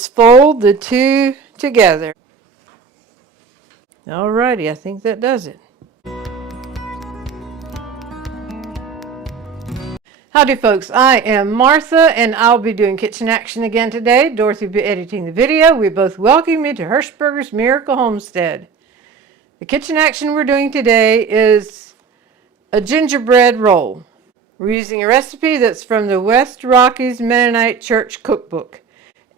Just fold the two together. Alrighty, I think that does it. Howdy folks, I am Martha and I'll be doing kitchen action again today. Dorothy will be editing the video. We both welcome you to Hirschberger's Miracle Homestead. The kitchen action we're doing today is a gingerbread roll. We're using a recipe that's from the West Rockies Mennonite Church Cookbook.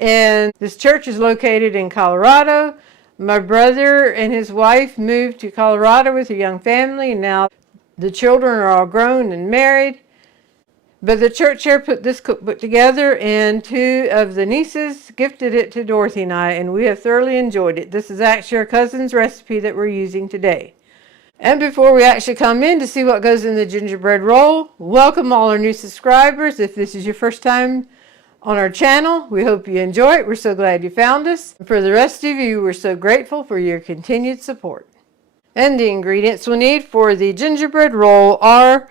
And this church is located in Colorado. My brother and his wife moved to Colorado with a young family. Now the children are all grown and married. But the church here put this cookbook together, and two of the nieces gifted it to Dorothy and I, and we have thoroughly enjoyed it. This is actually our cousin's recipe that we're using today. And before we actually come in to see what goes in the gingerbread roll, welcome all our new subscribers. If this is your first time on our channel, we hope you enjoy it. We're so glad you found us. For the rest of you, we're so grateful for your continued support. And the ingredients we'll need for the gingerbread roll are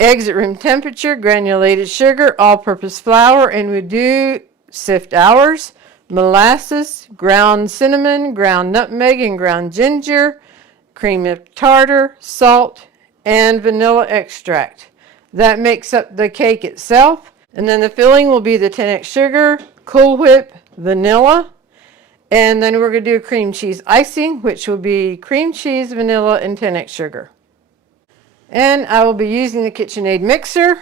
eggs at room temperature, granulated sugar, all-purpose flour, and we do sift ours, molasses, ground cinnamon, ground nutmeg, and ground ginger, cream of tartar, salt, and vanilla extract. That makes up the cake itself. And then the filling will be the 10x sugar, Cool Whip, vanilla, and then we're going to do a cream cheese icing, which will be cream cheese, vanilla, and 10x sugar. And I will be using the KitchenAid mixer.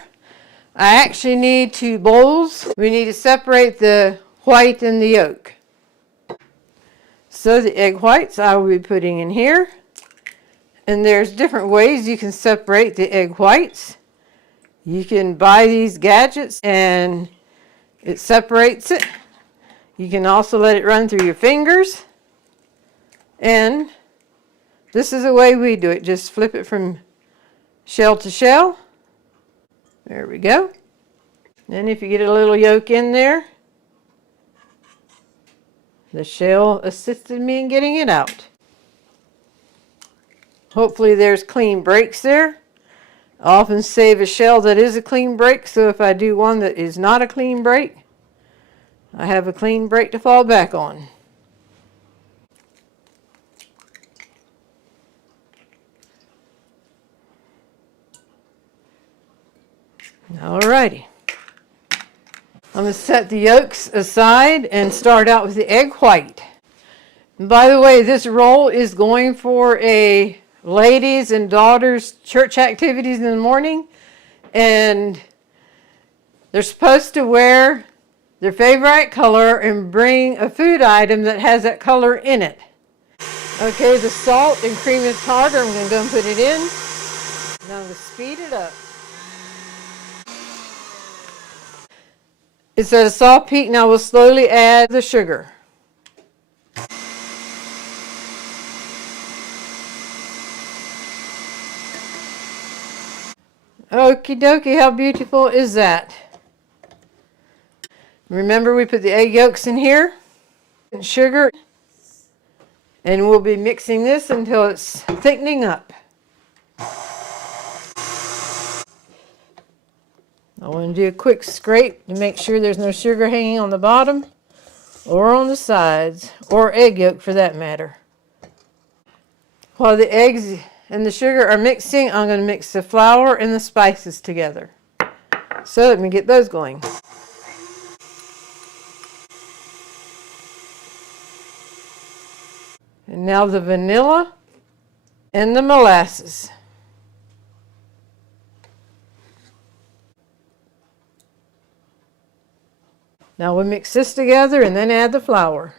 I actually need 2 bowls. We need to separate the white and the yolk. So the egg whites I will be putting in here. And there's different ways you can separate the egg whites. You can buy these gadgets and it separates it. You can also let it run through your fingers. And this is the way we do it. Just flip it from shell to shell. There we go. And if you get a little yolk in there, the shell assisted me in getting it out. Hopefully there's clean breaks there. I often save a shell that is a clean break, so if I do one that is not a clean break, I have a clean break to fall back on. Alrighty. I'm going to set the yolks aside and start out with the egg white. And by the way, this roll is going for a ladies and daughters church activities in the morning, and they're supposed to wear their favorite color and bring a food item that has that color in it. Okay, the salt and cream of tartar, I'm going to go and put it in. Now I'm going to speed it up. It's at a soft heat. Now we'll slowly add the sugar. Okie dokie, how beautiful is that? Remember, we put the egg yolks in here and sugar, and we'll be mixing this until it's thickening up. I want to do a quick scrape to make sure there's no sugar hanging on the bottom or on the sides, or egg yolk for that matter. While the eggs and the sugar are mixing, I'm going to mix the flour and the spices together. So let me get those going. And now the vanilla and the molasses. Now we'll mix this together and then add the flour.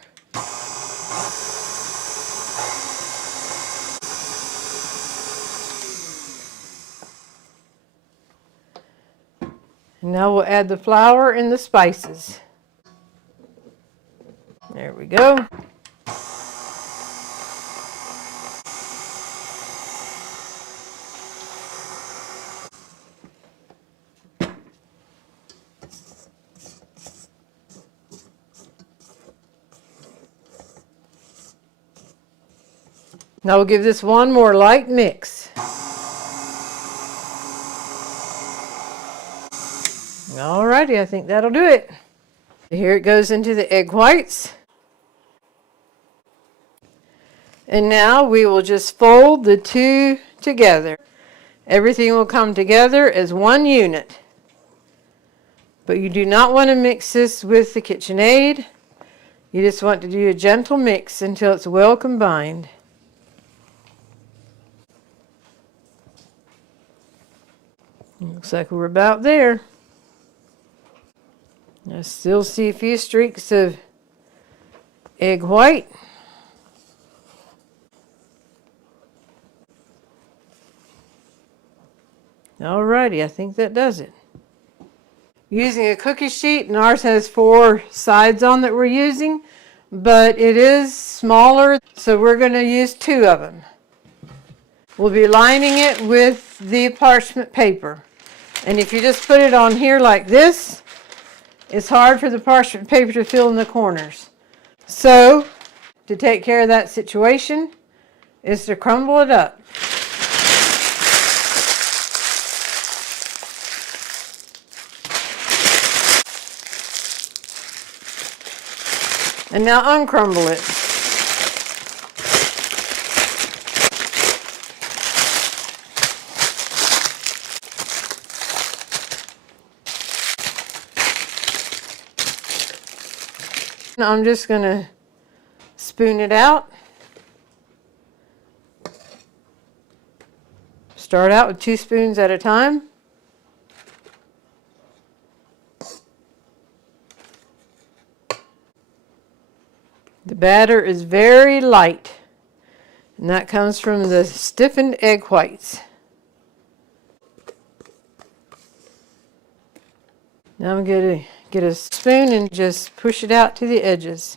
And now we'll add the flour and the spices. There we go. Now we'll give this one more light mix. Alrighty, I think that'll do it. Here it goes into the egg whites. And now we will just fold the two together. Everything will come together as one unit. But you do not want to mix this with the KitchenAid. You just want to do a gentle mix until it's well combined. Looks like we're about there. I still see a few streaks of egg white. Alrighty, I think that does it. Using a cookie sheet, and ours has 4 sides on that we're using, but it is smaller, so we're going to use 2 of them. We'll be lining it with the parchment paper. And if you just put it on here like this, it's hard for the parchment paper to fill in the corners. So, to take care of that situation, is to crumble it up. And now uncrumble it. Now I'm just going to spoon it out. Start out with 2 spoons at a time. The batter is very light, and that comes from the stiffened egg whites. Now I'm going to get a spoon and just push it out to the edges.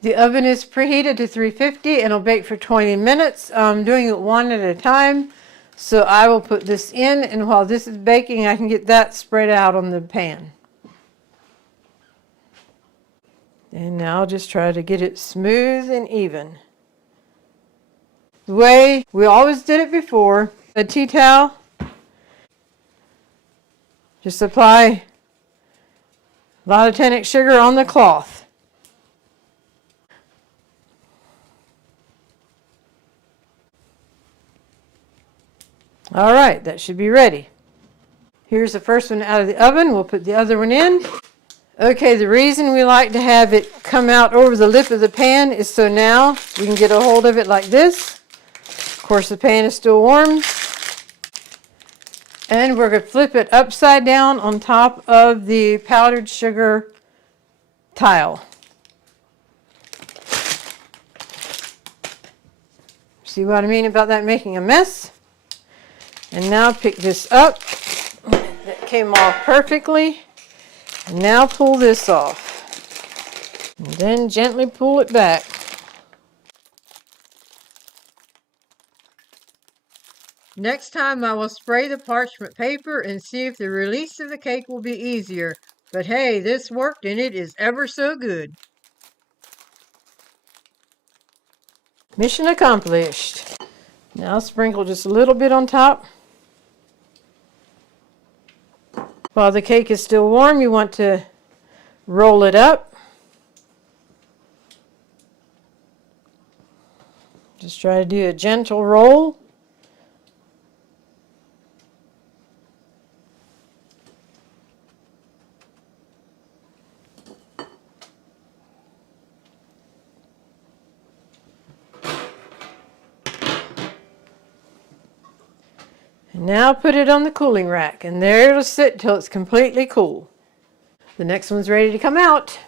The oven is preheated to 350 and it'll bake for 20 minutes. I'm doing it one at a time. So I will put this in, and while this is baking, I can get that spread out on the pan. And now I'll just try to get it smooth and even. The way we always did it before, a tea towel. Just apply a lot of tannic sugar on the cloth. All right, that should be ready. Here's the first one out of the oven. We'll put the other one in. Okay, the reason we like to have it come out over the lip of the pan is so now we can get a hold of it like this. Of course, the pan is still warm. And we're going to flip it upside down on top of the powdered sugar tile. See what I mean about that making a mess? And now pick this up. That came off perfectly. And now pull this off. And then gently pull it back. Next time I will spray the parchment paper and see if the release of the cake will be easier. But hey, this worked and it is ever so good. Mission accomplished. Now sprinkle just a little bit on top. While the cake is still warm, you want to roll it up. Just try to do a gentle roll. Now put it on the cooling rack, and there it'll sit till it's completely cool. The next one's ready to come out.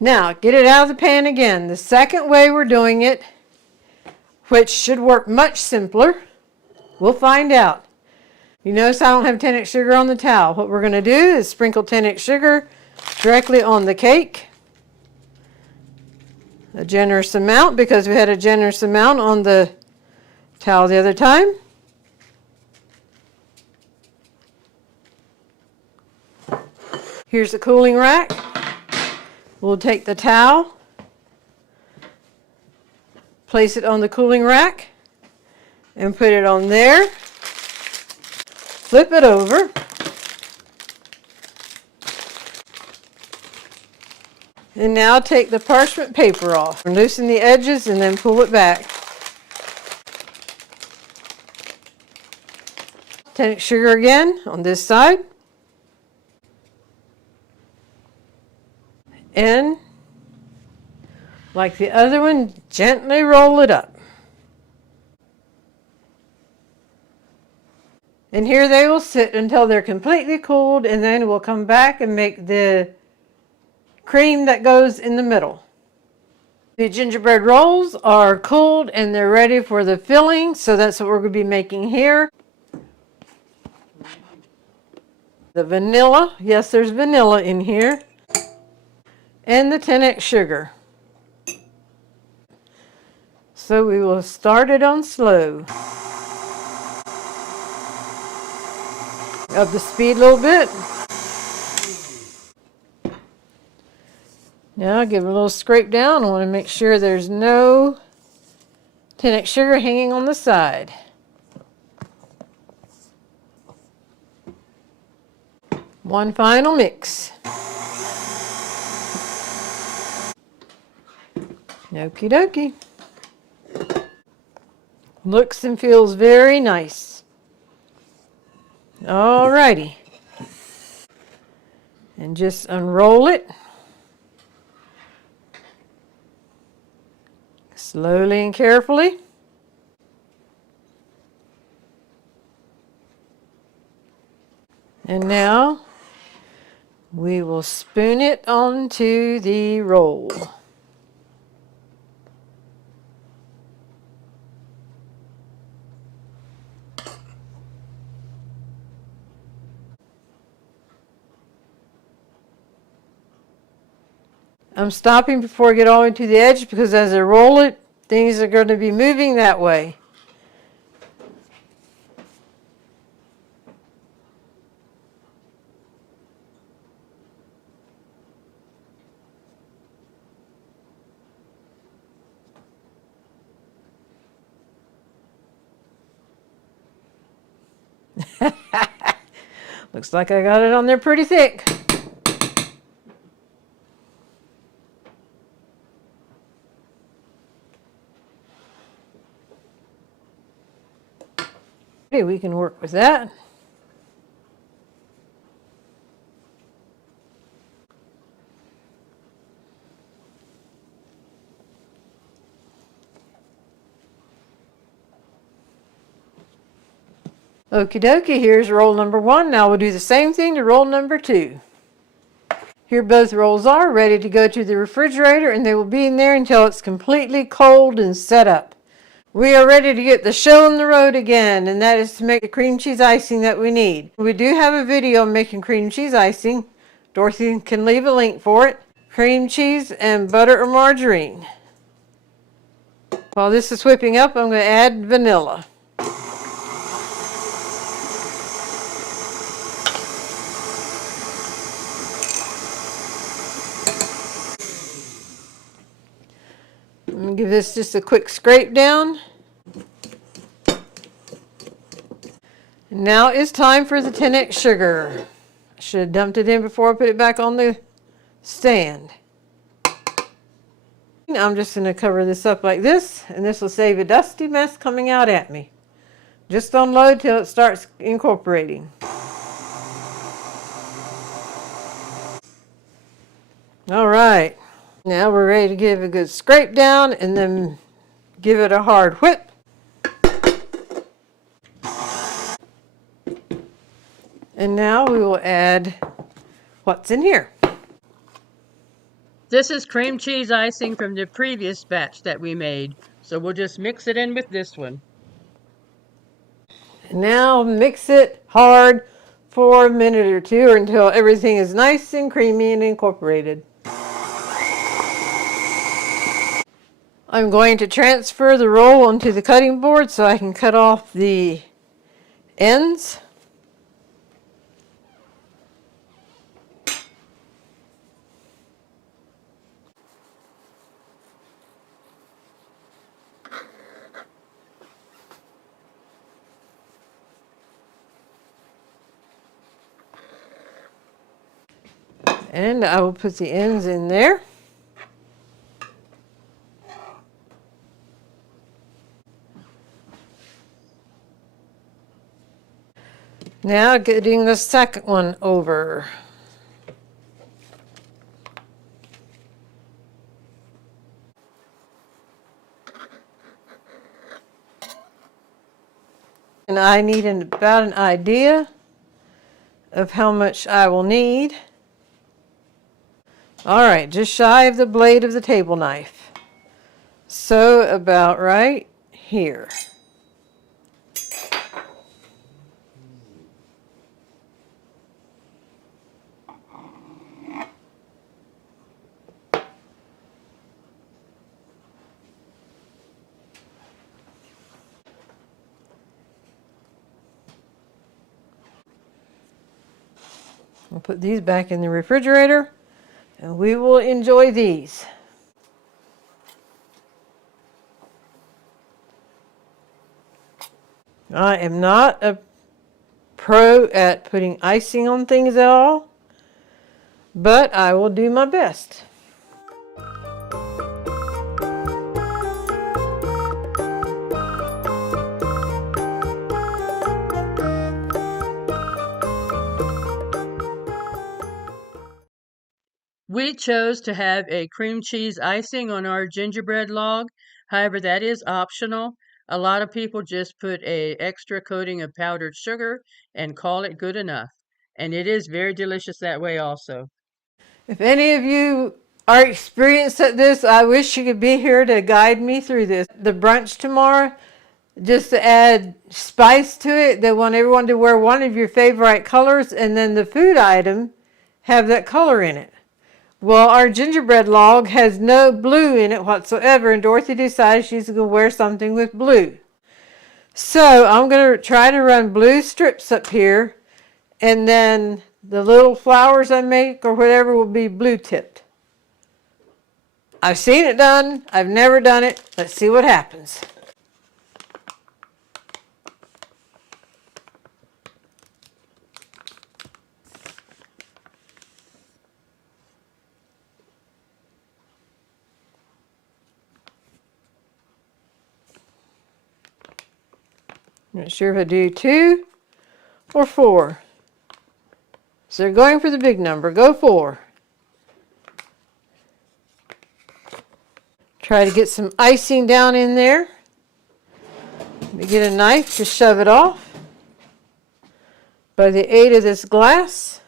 Now get it out of the pan again. The second way we're doing it, which should work much simpler, we'll find out. You notice I don't have tannic sugar on the towel. What we're going to do is sprinkle tannic sugar directly on the cake. A generous amount, because we had a generous amount on the towel the other time. Here's the cooling rack. We'll take the towel place it on the cooling rack and put it on there. Flip it over. And now take the parchment paper off. Loosen the edges and then pull it back. Take sugar again on this side. And like the other one, gently roll it up. And here they will sit until they're completely cooled, and then we'll come back and make the cream that goes in the middle. The gingerbread rolls are cooled and they're ready for the filling, so that's what we're going to be making here. The vanilla, yes, there's vanilla in here, and the 10x sugar. So we will start it on slow. Up the speed a little bit. Now give it a little scrape down. I want to make sure there's no 10x sugar hanging on the side. One final mix. Okie dokie. Looks and feels very nice. Alrighty. And just unroll it. Slowly and carefully. And now we will spoon it onto the roll. I'm stopping before I get all the way to the edge because as I roll it, things are going to be moving that way. Looks like I got it on there pretty thick. Okay, we can work with that. Okie dokie, here's roll number 1. Now we'll do the same thing to roll number 2. Here both rolls are ready to go to the refrigerator, and they will be in there until it's completely cold and set up. We are ready to get the show on the road again, and that is to make the cream cheese icing that we need. We do have a video on making cream cheese icing. Dorothy can leave a link for it. Cream cheese and butter or margarine. While this is whipping up, I'm going to add vanilla. I'm going to give this just a quick scrape down. Now it's time for the 10x sugar. I should have dumped it in before I put it back on the stand. Now I'm just going to cover this up like this, and this will save a dusty mess coming out at me. Just unload till it starts incorporating. All right, now we're ready to give a good scrape down and then give it a hard whip. And now we will add what's in here. This is cream cheese icing from the previous batch that we made. So we'll just mix it in with this one. And now mix it hard for a minute or two or until everything is nice and creamy and incorporated. I'm going to transfer the roll onto the cutting board so I can cut off the ends. And I will put the ends in there. Now getting the second one over. And I need about an idea of how much I will need. All right, just shy of the blade of the table knife. So about right here. I'll put these back in the refrigerator and we will enjoy these. I am not a pro at putting icing on things at all, but I will do my best. We chose to have a cream cheese icing on our gingerbread log. However, that is optional. A lot of people just put a extra coating of powdered sugar and call it good enough. And it is very delicious that way also. If any of you are experienced at this, I wish you could be here to guide me through this. The brunch tomorrow, just to add spice to it, they want everyone to wear one of your favorite colors, and then the food item have that color in it. Well, our gingerbread log has no blue in it whatsoever, and Dorothy decided she's going to wear something with blue. So I'm going to try to run blue strips up here, and then the little flowers I make or whatever will be blue tipped. I've seen it done. I've never done it. Let's see what happens. Not sure if I do 2 or 4. So they're going for the big number. Go 4. Try to get some icing down in there. Let me get a knife to shove it off. By the aid of this glass.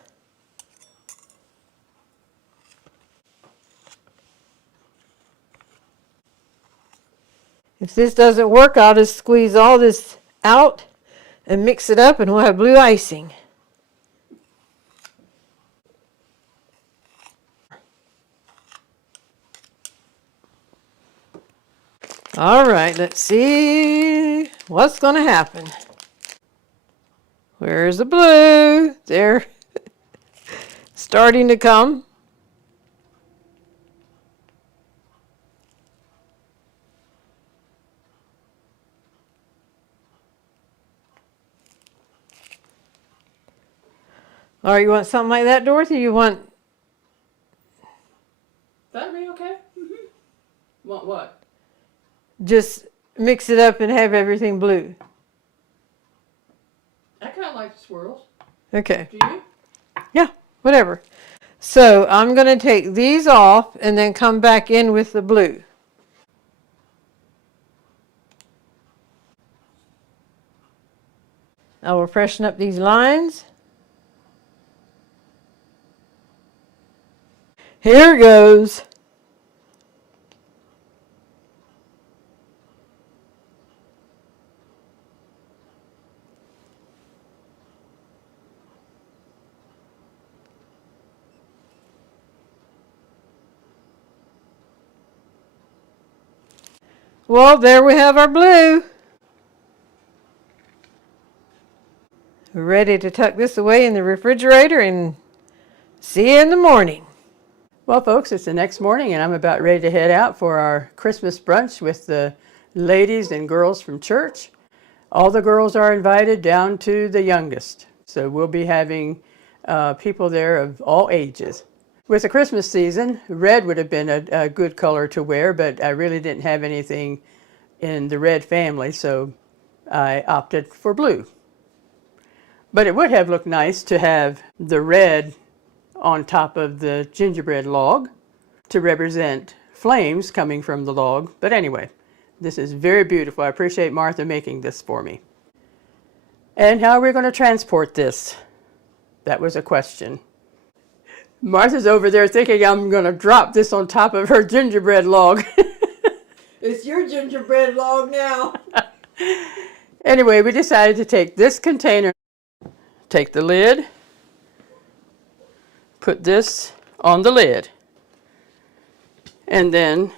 If this doesn't work, I'll just squeeze all this out and mix it up and we'll have blue icing. All right, let's see what's going to happen. Where's the blue? They're starting to come. All right, you want something like that, Dorothy? You want... That'd be okay. Mm-hmm. Want what? Just mix it up and have everything blue. I kind of like the swirls. Okay. Do you? Yeah, whatever. So I'm going to take these off and then come back in with the blue. I will freshen up these lines. Here goes. Well, there we have our blue. We're ready to tuck this away in the refrigerator and see you in the morning. Well, folks, it's the next morning and I'm about ready to head out for our Christmas brunch with the ladies and girls from church. All the girls are invited down to the youngest. So we'll be having people there of all ages. With the Christmas season, red would have been a good color to wear, but I really didn't have anything in the red family, so I opted for blue. But it would have looked nice to have the red on top of the gingerbread log to represent flames coming from the log. But anyway, this is very beautiful. I appreciate Martha making this for me. And how are we going to transport this? That was a question. Martha's over there thinking I'm going to drop this on top of her gingerbread log. It's your gingerbread log now. Anyway, we decided to take this container, take the lid, put this on the lid, and then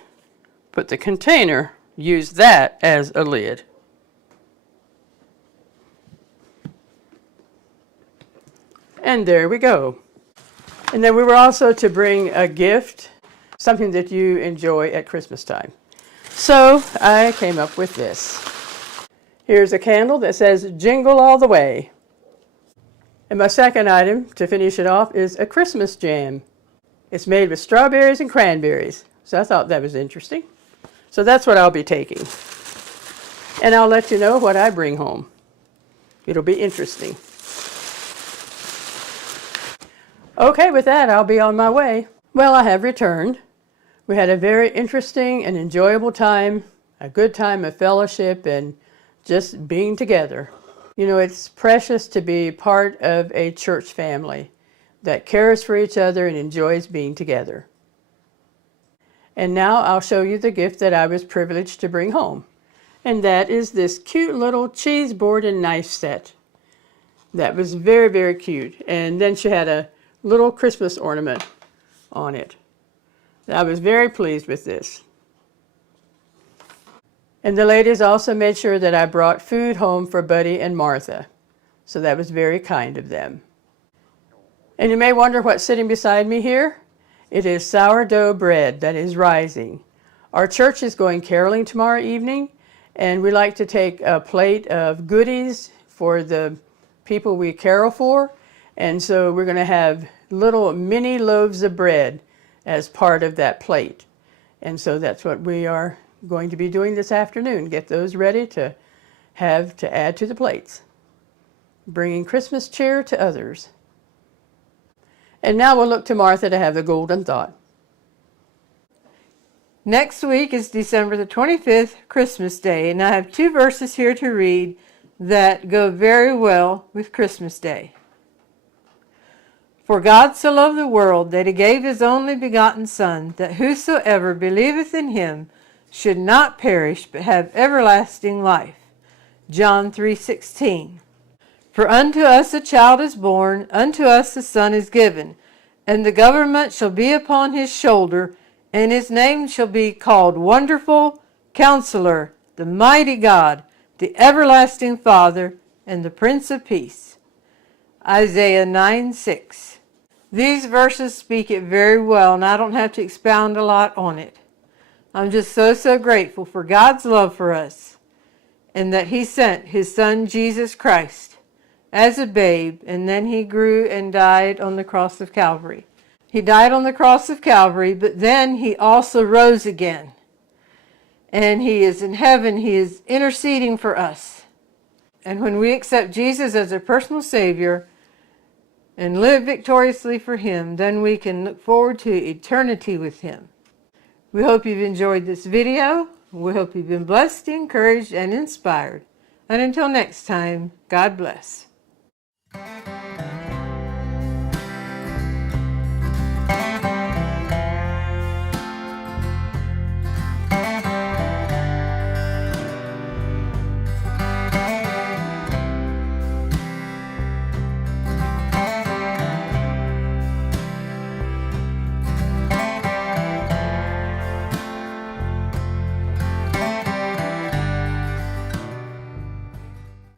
put the container, use that as a lid. And there we go. And then we were also to bring a gift, something that you enjoy at Christmas time. So I came up with this. Here's a candle that says Jingle All the Way. And my second item to finish it off is a Christmas jam. It's made with strawberries and cranberries. So I thought that was interesting. So that's what I'll be taking. And I'll let you know what I bring home. It'll be interesting. Okay, with that, I'll be on my way. Well, I have returned. We had a very interesting and enjoyable time, a good time of fellowship and just being together. You know, it's precious to be part of a church family that cares for each other and enjoys being together. And now I'll show you the gift that I was privileged to bring home. And that is this cute little cheese board and knife set. That was very, very cute. And then she had a little Christmas ornament on it. I was very pleased with this. And the ladies also made sure that I brought food home for Buddy and Martha. So that was very kind of them. And you may wonder what's sitting beside me here. It is sourdough bread that is rising. Our church is going caroling tomorrow evening, and we like to take a plate of goodies for the people we carol for. And so we're going to have little mini loaves of bread as part of that plate. And so that's what we are going to be doing this afternoon. Get those ready to have to add to the plates. Bringing Christmas cheer to others. And now we'll look to Martha to have the golden thought. Next week is December the 25th, Christmas Day, and I have 2 verses here to read that go very well with Christmas Day. For God so loved the world that he gave his only begotten Son, that whosoever believeth in him should not perish but have everlasting life. John 3:16. For unto us a child is born, unto us a son is given, and the government shall be upon his shoulder, and his name shall be called Wonderful, Counselor, the Mighty God, the Everlasting Father, and the Prince of Peace. Isaiah 9:6. These verses speak it very well, and I don't have to expound a lot on it. I'm just so grateful for God's love for us, and that he sent his Son Jesus Christ as a babe, and then he grew and died on the cross of Calvary. He died on the cross of Calvary, but then he also rose again. And he is in heaven. He is interceding for us. And when we accept Jesus as a personal Savior and live victoriously for him, then we can look forward to eternity with him. We hope you've enjoyed this video. We hope you've been blessed, encouraged, and inspired. And until next time, God bless.